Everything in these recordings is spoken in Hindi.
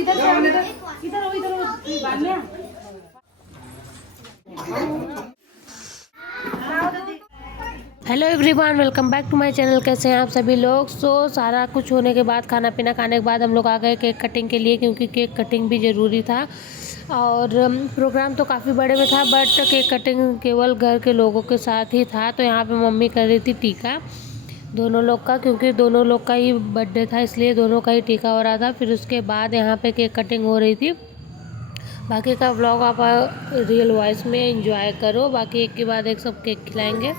इधर से इधर इधर हो बांधना। Hello everyone, welcome back to my channel. कैसे हैं आप सभी लोग। सारा कुछ होने के बाद, खाना पीना खाने के बाद हम लोग आ गए केक कटिंग के लिए, क्योंकि केक कटिंग भी ज़रूरी था। और प्रोग्राम तो काफ़ी बड़े में था, बट केक कटिंग केवल घर के लोगों के साथ ही था। तो यहाँ पे मम्मी कर रही थी टीका दोनों लोग का, क्योंकि दोनों लोग का ही बर्थडे था, इसलिए दोनों का ही टीका हो रहा था। फिर उसके बाद यहाँ पे केक कटिंग हो रही थी। बाकी का व्लॉग आप रियल वॉइस में एंजॉय करो। बाकी एक के बाद एक सब केक खिलाएंगे।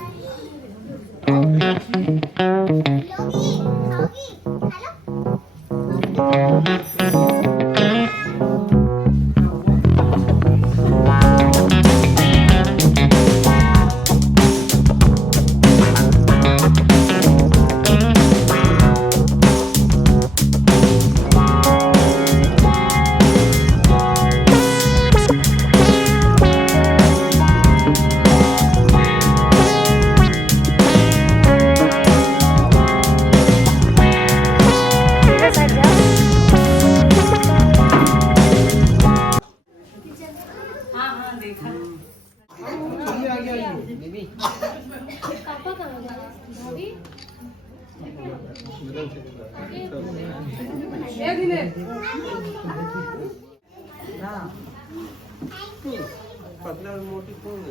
पतला मोटी कौन है?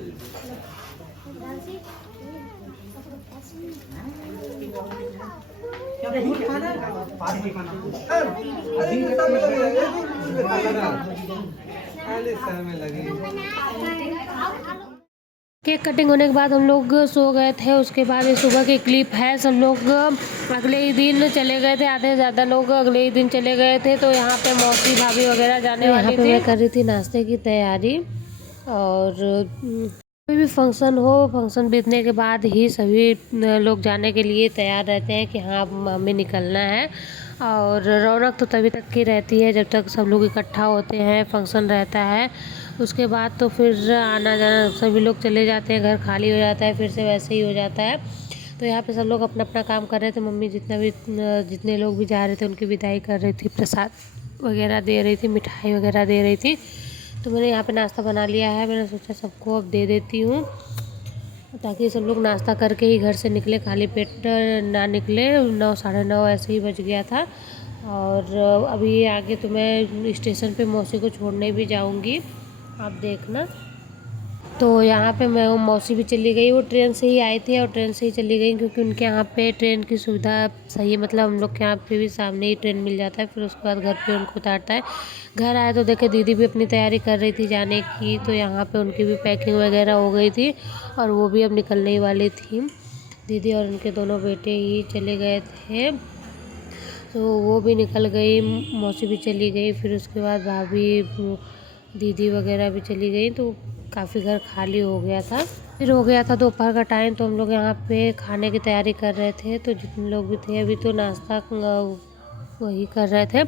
केक कटिंग होने के बाद हम लोग सो गए थे। उसके बाद ये सुबह की क्लिप है। सब लोग अगले ही दिन चले गए थे, आधे से ज़्यादा लोग अगले ही दिन चले गए थे। तो यहाँ पे मौसी भाभी वगैरह जाने वाली थी। मैं कर रही थी नाश्ते की तैयारी। और कोई भी फंक्शन हो, फंक्शन बीतने के बाद ही सभी लोग जाने के लिए तैयार रहते हैं कि हाँ हमें निकलना है। और रौनक तो तभी तक की रहती है जब तक सब लोग इकट्ठा होते हैं, फंक्शन रहता है। उसके बाद तो फिर आना जाना, सभी लोग चले जाते हैं, घर खाली हो जाता है, फिर से वैसे ही हो जाता है। तो यहाँ पे सब लोग अपना अपना काम कर रहे थे। मम्मी जितने लोग भी जा रहे थे उनकी विदाई कर रही थी, प्रसाद वगैरह दे रही थी, मिठाई वगैरह दे रही थी। तो मैंने यहाँ पे नाश्ता बना लिया है। मैंने सोचा सबको अब दे देती हूँ, ताकि सब लोग नाश्ता करके ही घर से निकले, खाली पेट ना निकले। 9 साढ़े 9 ऐसे ही बज गया था। और अभी आगे तो मैं स्टेशन पे मौसी को छोड़ने भी जाऊँगी, आप देखना। तो यहाँ पे मैं मौसी भी चली गई। वो ट्रेन से ही आई थी और ट्रेन से ही चली गई, क्योंकि उनके यहाँ पे ट्रेन की सुविधा सही है। मतलब हम लोग के यहाँ पे भी सामने ही ट्रेन मिल जाता है, फिर उसके बाद घर पे उनको उतारता है। घर आए तो देखे दीदी भी अपनी तैयारी कर रही थी जाने की। तो यहाँ पे उनकी भी पैकिंग वगैरह हो गई थी और वो भी अब निकलने ही वाली थी। दीदी और उनके दोनों बेटे ही चले गए थे, तो वो भी निकल गई, मौसी भी चली गई। फिर उसके बाद भाभी, दीदी वगैरह भी चली गई। तो काफ़ी घर खाली हो गया था। फिर हो गया था दोपहर का टाइम, तो हम लोग यहाँ पे खाने की तैयारी कर रहे थे। तो जितने लोग भी थे अभी तो नाश्ता वही कर रहे थे।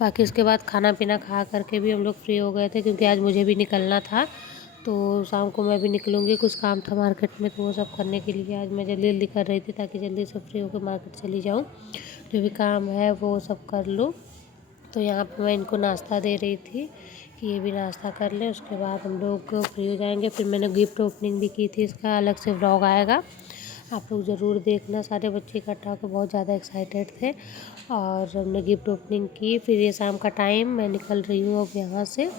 बाकी उसके बाद खाना पीना खा करके भी हम लोग फ्री हो गए थे, क्योंकि आज मुझे भी निकलना था। तो शाम को मैं भी निकलूँगी, कुछ काम था मार्केट में, तो वो सब करने के लिए आज मैं जल्दी जल्दी कर रही थी, ताकि जल्दी से फ्री होकर मार्केट चली जाऊँ, जो भी काम है वो सब कर लूँ। तो यहाँ पे मैं इनको नाश्ता दे रही थी कि ये भी नाश्ता कर लें, उसके बाद हम लोग फ्री हो जाएंगे। फिर मैंने गिफ्ट ओपनिंग भी की थी, इसका अलग से व्लॉग आएगा, आप लोग ज़रूर देखना। सारे बच्चे इकट्ठा होकर बहुत ज़्यादा एक्साइटेड थे और हमने गिफ्ट ओपनिंग की। फिर ये शाम का टाइम, मैं निकल रही हूँ अब यहाँ से।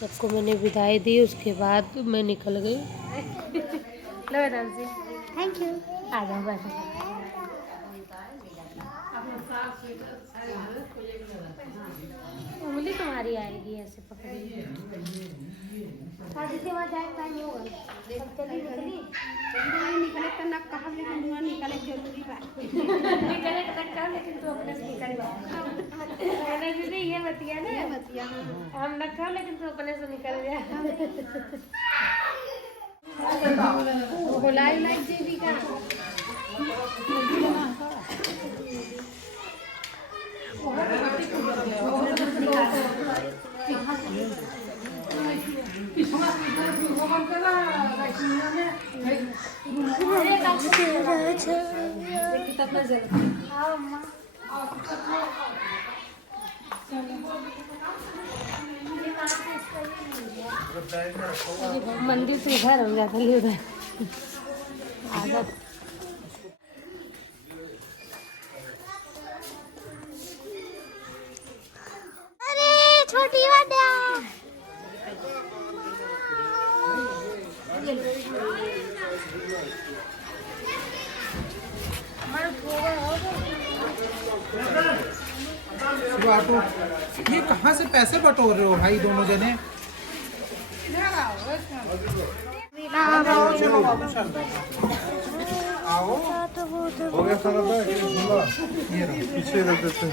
सबको मैंने विदाई दी, उसके बाद मैं निकल गई। Thank you. आ जाओ बैठो। उंगली तुम्हारी आएगी ऐसे पकड़ी। शादी वहाँ जाए टाइम होगा, चली निकले तो ना कहा, लेकिन धुआं निकले जरूरी बात निकले तो लेकिन तो अपने से निकल जाए। दीदी ये बतिया ना, ये बतिया हम न खाओ, लेकिन तो अपने से निकल जाए। बुलाई लाई दीदी का मंदिर से उधर हम जाते हैं उधर आदत। अरे छोटी वाला ये कहाँ से पैसे बटोर रहे हो भाई दोनों जने? आओ हो गया सारा बैग पीछे रख देते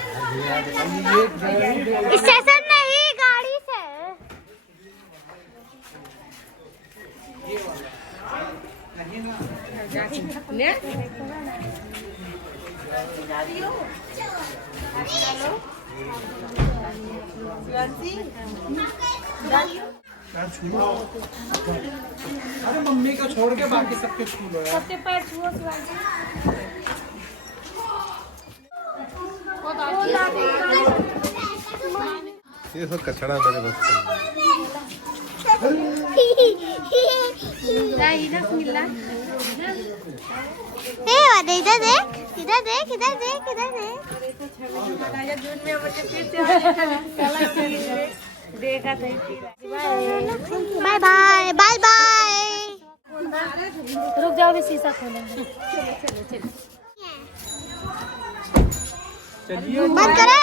स्टेशन नहीं गाड़ी से। अरे मम्मी को छोड़ के बाकी सबके छू लो यार। ये सब कचड़ा मेरे बस इधर देख इधर देख इधर देख इधर देख। Bye bye bye bye. रुक जाओ, भी शीशा खोलेंगे। बंद करे।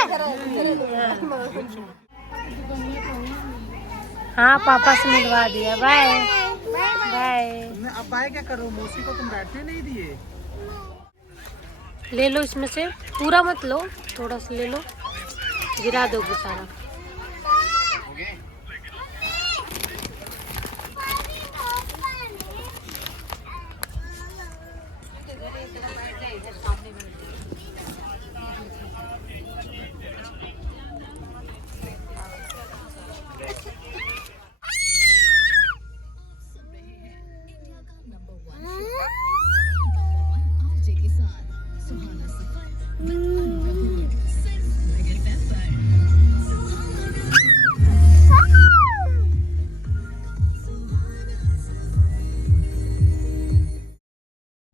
हाँ, पापा से मिलवा दिया। Bye bye. अब बाय क्या करो? मौसी को तुम बैठने नहीं दिए? ले लो इसमें से, पूरा मत लो, थोड़ा सा ले लो, गिरा दोगे सारा।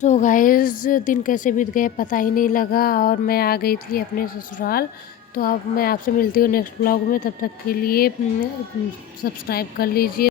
तो गाइस, दिन कैसे बीत गए पता ही नहीं लगा और मैं आ गई थी अपने ससुराल। तो अब मैं आपसे मिलती हूँ नेक्स्ट ब्लॉग में। तब तक के लिए सब्सक्राइब कर लीजिए।